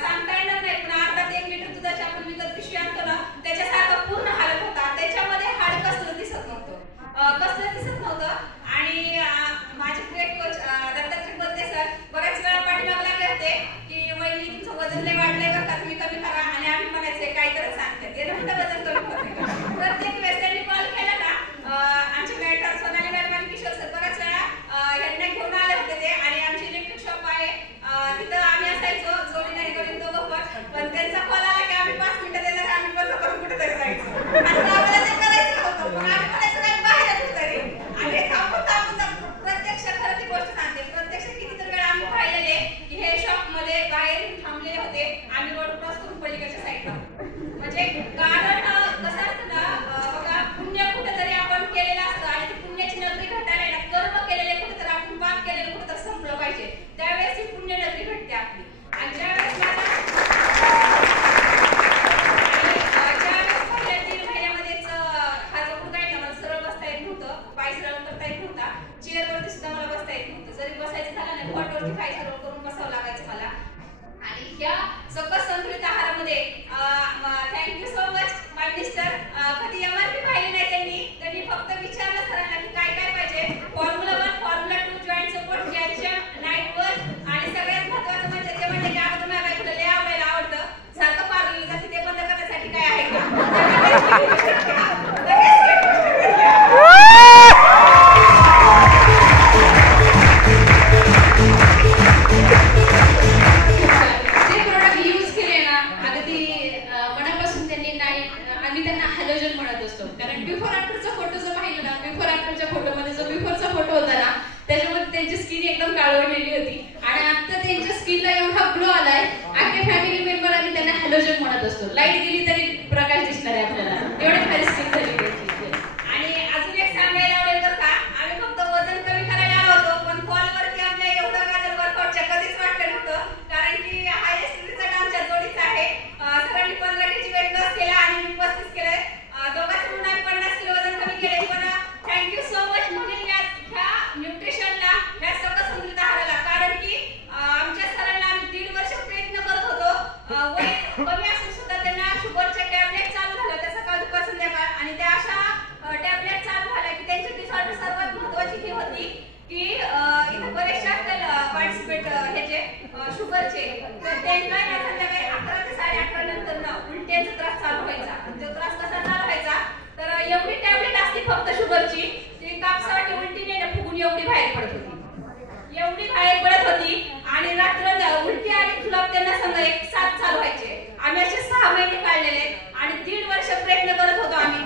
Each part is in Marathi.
सांगता येणार नाही, पण अर्धा ते 1 लिटर दुधाची आपण विकत पिशवी आणतो ना, त्याच्यासारखा पूर्ण हालत होता. त्याच्यामध्ये हाड कसलं दिसत नव्हतं. आणि माझे cricket coach Dattatray birthday sir बऱ्याच वेळा पाठीमागे लागले होते की वहिनी तुमचं वजन लय वाढलंय बरं का, तुम्ही कमी करा. आणि आम्ही म्हणायचे काहीतरी सांगते ते म्हणतं वजन कमी होते. प्रत्येक वेळेस त्यांनी कॉल केला ना, आमचे मेंटर सोनाली मॅडम आणि किशोर सर बऱ्याच वेळा यांना घेऊन आले होते ते. आणि आमची इलेक्ट्रिक शॉप आहे तिथं आम्ही असायचो जोडी नाही करून दोघं पण त्यांचा कॉल आला की आम्ही 5 मिनिटं देणार, आम्ही बंद करून कुठेतरी जायचो. आणि आम्हाला ते करायचं होतं, पण आम्ही म्हणायचं काय बाहेर कुठेतरी. आणि प्रत्यक्ष खरं ती गोष्ट सांगते, प्रत्यक्ष कितीतरी वेळा आम्ही पाहिलेले की हे शॉप मध्ये बाहेर थांबलेले होते, आम्ही रोड क्रॉस करून पलीकडच्या साईडला. म्हणजे कारण कसं असतं ना बघा, पुण्य कुठेतरी आपण केलेलं असतं आणि ती पुण्याची नगरी घटायला ना, कर्म केलेले कुठेतरी आपण पाप केलेलं कुठेतरी संपलं पाहिजे, त्यावेळेस ही पुण्य नगरी घडते आपली. आणि ज्यावेळेस पहिल्या 3 महिन्यामध्येच हा जो मुलगा आहे ना, मला सरळ बसता येत नव्हतं, पाय सरळ करता येत नव्हता, चेअरवरती सुद्धा मला बसता येत नव्हतं. जरी बसायचं झालं नाही, कॉटवरती पाय सरळ करून बसावं लागायचं मला. आणि या सकस संतुलित आहारामध्ये थँक्यू सो मच माय मिस्टर. कधी एमआरपी पाहिली नाही त्यांनी फक्त विचारलं सरांना की काय काय पाहिजे. Formula 1, formula 2, joint support, calcium, night work आणि सगळ्यात महत्त्वाचं म्हणजे ते म्हणले की अगोदर माझ्या बायकोला लय आवडायला आवडतं, सारखं पार्लरला जाते, ते बंद करण्यासाठी काय आहे का. कारण बिफोर आफ्टरचा फोटो जर पाहिला ना, बिफोर आफ्टरच्या फोटोमध्ये जो बिफोरचा फोटो होता ना, त्याच्यामध्ये त्यांची स्किन एकदम काळवडलेली होती. आणि आता त्यांच्या स्किनला एवढा ग्लो आलाय, अख्खे फॅमिली मेंबर आम्ही त्यांना हॅलोजन म्हणत असतो. लाईट गेली तरी प्रकाश दिसणार आहे आपल्याला, एवढी भारी स्किन झाली त्यांची. आणि अजून एक सांगायला आवडेल बरं का, आम्ही फक्त वजन कमी करायला आलो होतो, पण कॉलवरती आपल्या एवढं गाजर वर्कआउटच्या कधीच वाटलं नव्हतं. कारण की हायेस्ट रिझल्ट आमच्या जोडीचा आहे. सरांनी 15 केजी वेट लॉस केला आणि मी 35 केलंय. दोघांचं म्हणून आम्ही 50 किलो वजन कमी केले. पण थँक्यू सो मच म्हणेल ह्या न्यूट्रिशनला, ह्या सकस संतुलित आहाराला. कारण की आमच्या सरांना आम्ही 1.5 वर्ष प्रयत्न करत होतो. वय कमी असून सुद्धा त्यांना शुगरच्या टॅबलेट चालू झालं, त्या सकाळ दुपार संध्याकाळ. आणि त्या अशा टॅबलेट चालू झाल्या की त्यांची डिसऑर्डर सर्वात महत्वाची ही होती की इथं बरेचसे असतात पार्टिसिपेट ह्याचे शुगरचे, तर त्यांना या संध्याकाळी 11 ते 11:30 नंतर ना उलट्यांचा त्रास चालू व्हायचा. आणि तो त्रास कसा चालू व्हायचा, तर एवढी टॅबलेट असते फक्त शुगरची, ती कापसावाटी उलटी नाही ना फुगून एवढी बाहेर पडत होती, एवढी बाहेर पडत होती. आणि रात्र उलटी आणि जुलाब त्यांना संघ एक साथ चालू व्हायचे. आम्ही असे 6 महिने काढलेले आणि 1.5 वर्ष प्रयत्न करत होतो आम्ही.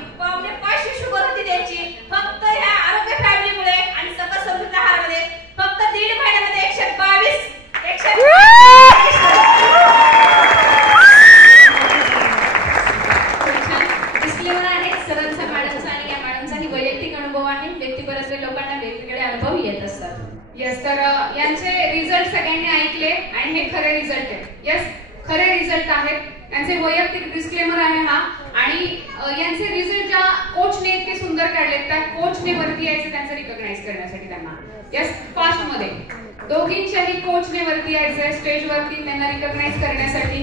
500 शुगर होती त्यांची. फक्त ह्या आरोग्य फॅमिलीमुळे आणि सकस संतुलित आहारामध्ये फक्त 1.5 महिन्यामध्ये 122 डिस्क्लेमर आहे सरांचा, मॅडमचा आणि या मॅडमचाही वैयक्तिक अनुभव आहे. व्यक्तिपरस्पर लोकांना वेगवेगळे अनुभव येत असतात. यस, तर यांचे रिझल्ट सगळ्यांनी ऐकले आणि हे खरे रिझल्ट आहेत. यस, खरे रिझल्ट आहेत. यांचे वैयक्तिक डिस्क्लेमर आहे हा. आणि यांचे रिझल्ट ज्या कोचने इतके सुंदर काढलेत, त्या कोचने वरती यायचं त्यांचं रिकॉग्नाइज करण्यासाठी त्यांना. यस, फास्ट मध्ये दोघींच्याही कोचने वरती यायचंय स्टेजवरती त्यांना रिकॉग्नाइज करण्यासाठी.